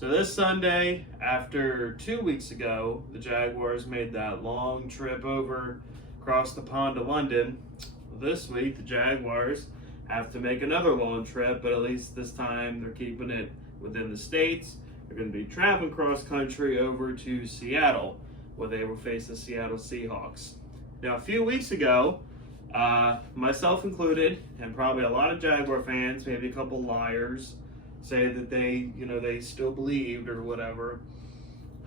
So this Sunday, after 2 weeks ago, the Jaguars made that long trip over across the pond to London. This week, the Jaguars have to make another long trip, but at least this time they're keeping it within the States. They're going to be traveling cross country over to Seattle, where they will face the Seattle Seahawks. Now, a few weeks ago, myself included, and probably a lot of Jaguar fans, maybe a couple liars, say that they still believed or whatever.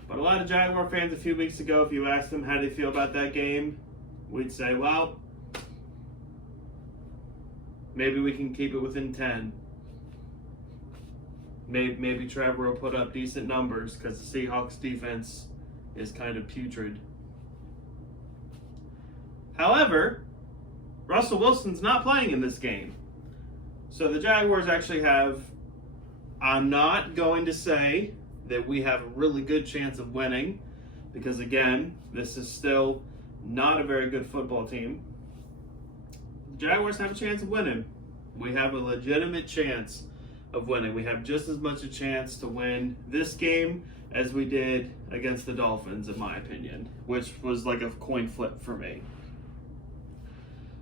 But a lot of Jaguar fans a few weeks ago, if you asked them how they feel about that game, we'd say, well, maybe we can keep it within 10. Maybe Trevor will put up decent numbers because the Seahawks defense is kind of putrid. However, Russell Wilson's not playing in this game. So the Jaguars actually have, I'm not going to say that we have a really good chance of winning because, again, this is still not a very good football team. The Jaguars have a chance of winning. We have a legitimate chance of winning. We have just as much a chance to win this game as we did against the Dolphins, in my opinion, which was like a coin flip for me.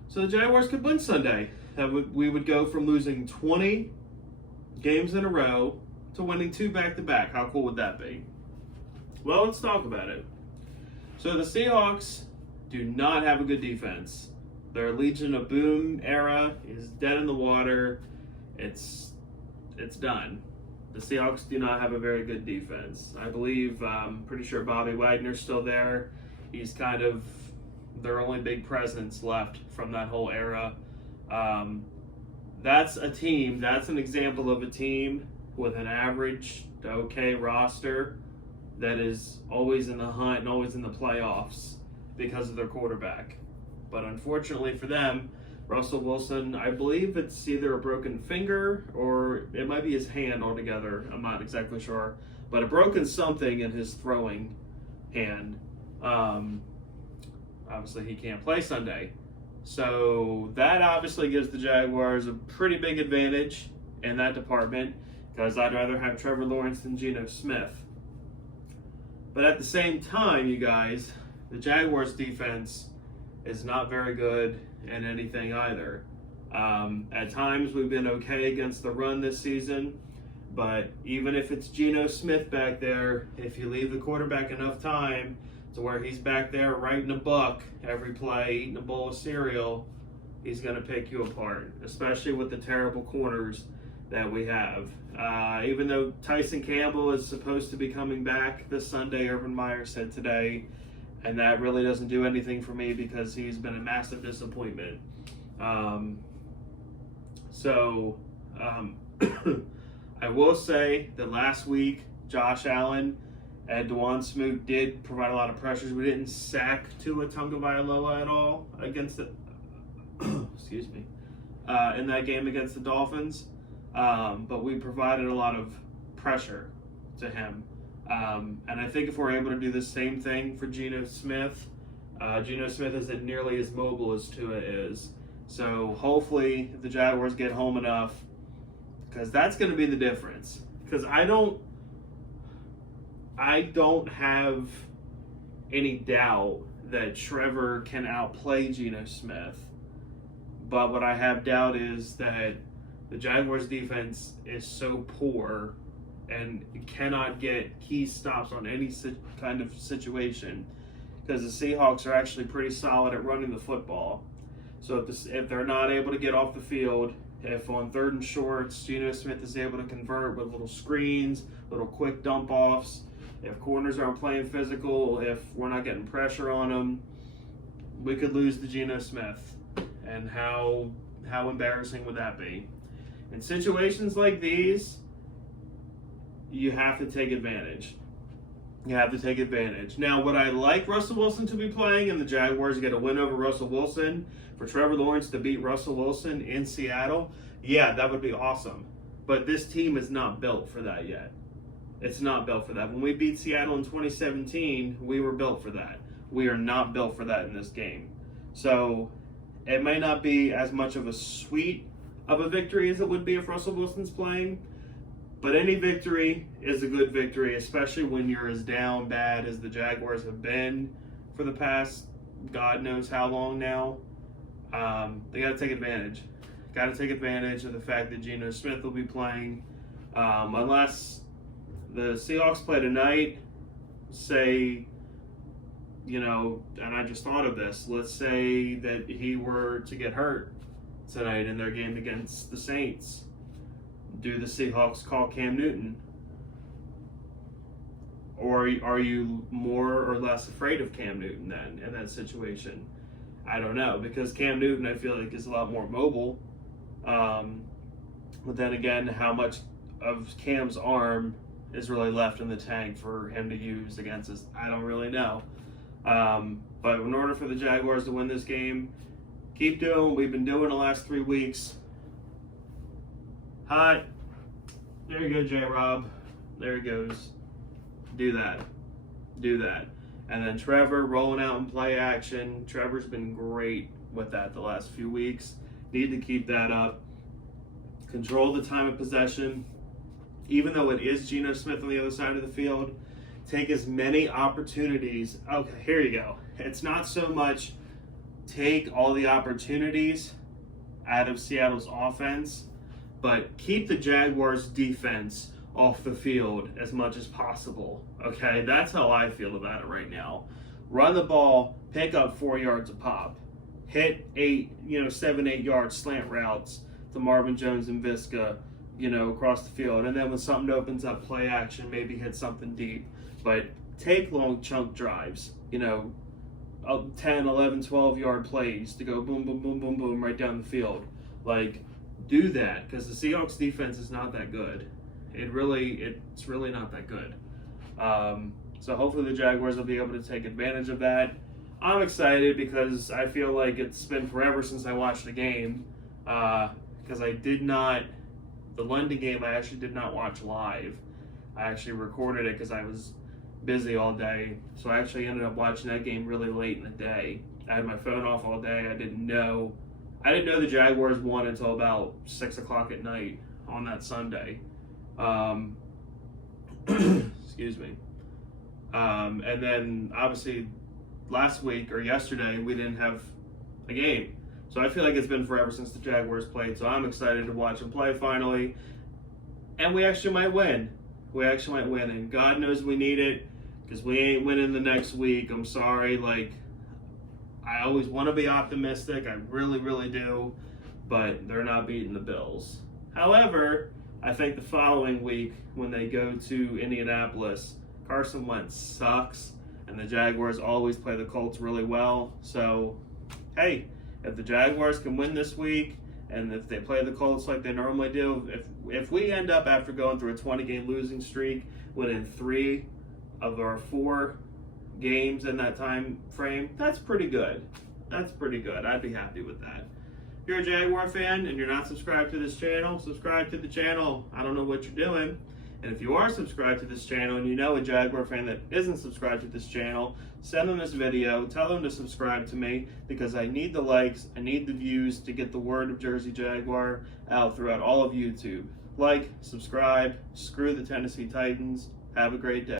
So the Jaguars could win Sunday. We would go from losing 20 games in a row to winning 2 back-to-back. How cool would that be? Well, let's talk about it. So the Seahawks do not have a good defense. Their Legion of Boom era is dead in the water. It's done. The Seahawks do not have a very good defense. I believe, pretty sure Bobby Wagner's still there. He's kind of their only big presence left from that whole era. That's an example of a team with an average to okay roster that is always in the hunt and always in the playoffs because of their quarterback. But unfortunately for them, Russell Wilson, I believe it's either a broken finger or it might be his hand altogether. I'm not exactly sure. But a broken something in his throwing hand. Obviously, he can't play Sunday. So that obviously gives the Jaguars a pretty big advantage in that department because I'd rather have Trevor Lawrence than Geno Smith. But at the same time, you guys, the Jaguars defense is not very good in anything either. At times, we've been okay against the run this season, but even if it's Geno Smith back there, if you leave the quarterback enough time to where he's back there writing a book every play, eating a bowl of cereal, he's going to pick you apart, especially with the terrible corners that we have. Even though Tyson Campbell is supposed to be coming back this Sunday, Urban Meyer said today, and that really doesn't do anything for me because he's been a massive disappointment. I will say that last week, Josh Allen and Dwan Smoot did provide a lot of pressures. We didn't sack Tua Tagovailoa at all against it. Excuse me. In that game against the Dolphins, but we provided a lot of pressure to him. And I think if we're able to do the same thing for Geno Smith isn't nearly as mobile as Tua is. So hopefully the Jaguars get home enough because that's going to be the difference. Because I don't have any doubt that Trevor can outplay Geno Smith. But what I have doubt is that the Jaguars defense is so poor and cannot get key stops on any kind of situation because the Seahawks are actually pretty solid at running the football. So if they're not able to get off the field, if on 3rd and shorts, Geno Smith is able to convert with little screens, little quick dump offs, if corners aren't playing physical, if we're not getting pressure on them, we could lose to Geno Smith. And how embarrassing would that be? In situations like these, you have to take advantage. You have to take advantage. Now, would I like Russell Wilson to be playing and the Jaguars get a win over Russell Wilson, for Trevor Lawrence to beat Russell Wilson in Seattle? Yeah, that would be awesome. But this team is not built for that yet. It's not built for that. When we beat Seattle in 2017, we were built for that. We are not built for that in this game. So it may not be as much of a sweet of a victory as it would be if Russell Wilson's playing, But any victory is a good victory, especially when you're as down bad as the Jaguars have been for the past God knows how long now. They got to take advantage. Got to take advantage of the fact that Geno Smith will be playing. Unless the Seahawks play tonight, say, and I just thought of this, let's say that he were to get hurt tonight in their game against the Saints. Do the Seahawks call Cam Newton? Or are you more or less afraid of Cam Newton then in that situation? I don't know, because Cam Newton, I feel like, is a lot more mobile. But then again, how much of Cam's arm is really left in the tank for him to use against us? I don't really know. But in order for the Jaguars to win this game, keep doing what we've been doing the last 3 weeks. Hot. There you go, J-Rob. There he goes. Do that. Do that. And then Trevor rolling out in play action. Trevor's been great with that the last few weeks. Need to keep that up. Control the time of possession. Even though it is Geno Smith on the other side of the field, take as many opportunities. Okay, here you go. It's not so much take all the opportunities out of Seattle's offense, but keep the Jaguars' defense off the field as much as possible. Okay, that's how I feel about it right now. Run the ball, pick up 4 yards a pop, hit 7, 8 yard slant routes to Marvin Jones and Visca, across the field. And then when something opens up, play action, maybe hit something deep. But take long chunk drives, 10, 11, 12 yard plays to go boom, boom, boom, boom, boom right down the field. Do that, because the Seahawks defense is not that good. It's really not that good. So hopefully the Jaguars will be able to take advantage of that. I'm excited because I feel like it's been forever since I watched a game. Because the London game I actually did not watch live. I actually recorded it because I was busy all day. So I actually ended up watching that game really late in the day. I had my phone off all day. I didn't know the Jaguars won until about 6 o'clock at night on that Sunday. Excuse me. And then obviously last week or yesterday we didn't have a game. So I feel like it's been forever since the Jaguars played. So I'm excited to watch them play finally. And we actually might win. And God knows we need it, because we ain't winning the next week. I'm sorry. I always want to be optimistic. I really, really do. But they're not beating the Bills. However, I think the following week when they go to Indianapolis, Carson Wentz sucks. And the Jaguars always play the Colts really well. So, hey, if the Jaguars can win this week, and if they play the Colts like they normally do, if we end up, after going through a 20-game losing streak, winning 3 of our 4 games in that time frame, that's pretty good. I'd be happy with that. If you're a Jaguar fan and you're not subscribed to this channel, subscribe to the channel. I don't know what you're doing. And if you are subscribed to this channel and you know a Jaguar fan that isn't subscribed to this channel, send them this video, tell them to subscribe to me, because I need the likes, I need the views to get the word of Jersey Jaguar out throughout all of YouTube. Like, subscribe, screw the Tennessee Titans. Have a great day.